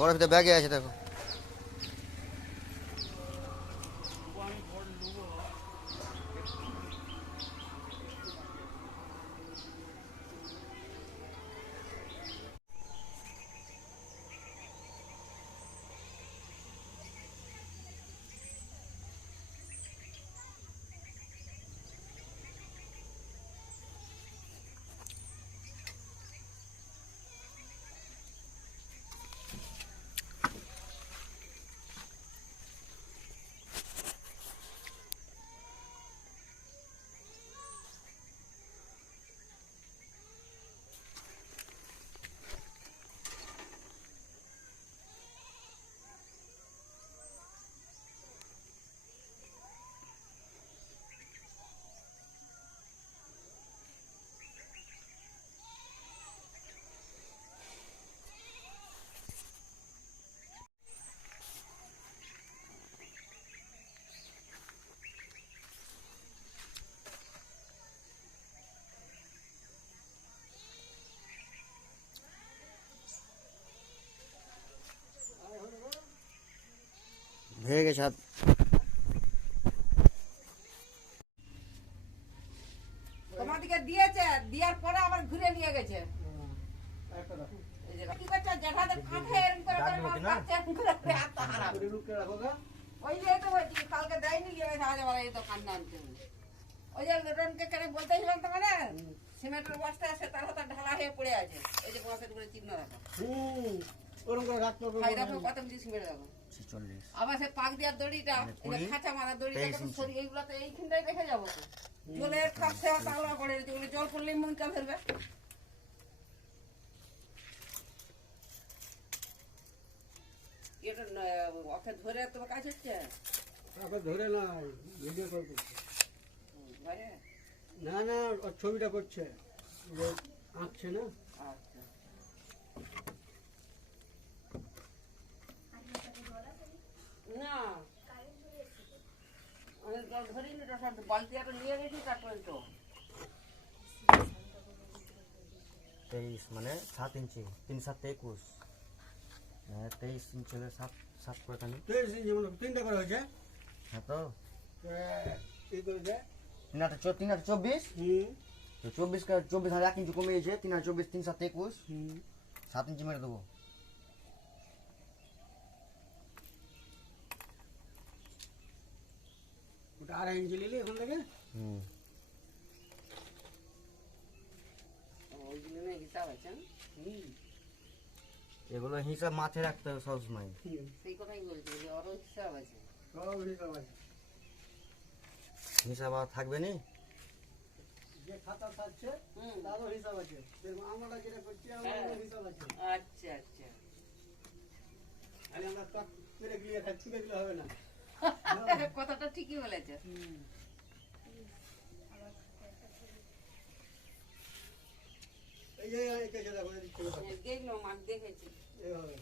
বড় ভিতরে ব্যাগে আছে দেখো। ভেঙে গেছে হাত। তোমাদেরকে দিয়েছে, দেওয়ার পরে আবার ঘুরে নিয়ে গেছে। কি করছে জেঠাদের কাঁধে এরকম করে করে মাছ কাটছে, এরকম করে করে হাত হারাম। ওই যে তো বলছি কালকে দেয়নি গিয়ে সাহায্য বলে এই তো কান্না আনতে। ওই যে রনকে কেন বলতেছিলাম তোমাদের সিমেন্টের বস্তা আছে তার হাতে ঢালা হয়ে পড়ে আছে। এই যে বস্তা করে চিহ্ন রাখা। ওরকম করে রাখতে হবে। ভাই দেখো কত কিছু সিমেন্ট রাখো। 46 আবার সে পাক দেওয়ার দড়িটা, এই খাঁচা মারা দড়িটা কত সরি, এইগুলো তো এইখানটাই রেখে যাবো তো। জলের কাপ সেবা তাগলা পড়ে রয়েছে, ওগুলো জল পড়লেই মন কাল ফেলবে। এটা ওকে ধরে তোমার কাজ হচ্ছে আবার ধরে নাই, ভিডিও কল করছে। ঘরে? না না, ওর ছবিটা করছে, যে আঁকছে না। আচ্ছা না আমি জল ধরিনি তো, সব বালতি একটা নিয়ে গেছি তারপরে তো 23 মানে 7 ইঞ্চি, 3 7 21। 23 ইঞ্চি হলে 7 করে টানি। 23 ইঞ্চি মানে 3টা করে হয়েছে। হ্যাঁ তো এই করেছে। 3 8 24। তো 24 আর 1 ইঞ্চি কমিয়েছে। 3 আর 24 3 7 21। 7 ইঞ্চি মেরে দেবো। ওটা 2.5 ইঞ্চি নিলি এখন থেকে। ওইগুলো না হিসাব আছে। এগুলো হিসাব মাথায় রাখতে হবে সবসময়। সেই কথাই বলছি যে ওরও হিসাব আছে। সব হিসাব আছে। হিসাব আর থাকবে না। যে খাতা থাকছে তারও হিসাব আছে। যেরকম আমরা যেটা করছি আমারও হিসাব আছে। আচ্ছা আচ্ছা আর আমরা টক করে গিয়ে খাচ্ছি, দেখলে হবে না। কথাটা ঠিকই বলেছে। এই যে দেখো, দেখলাম, আমি দেখেছি। এইভাবে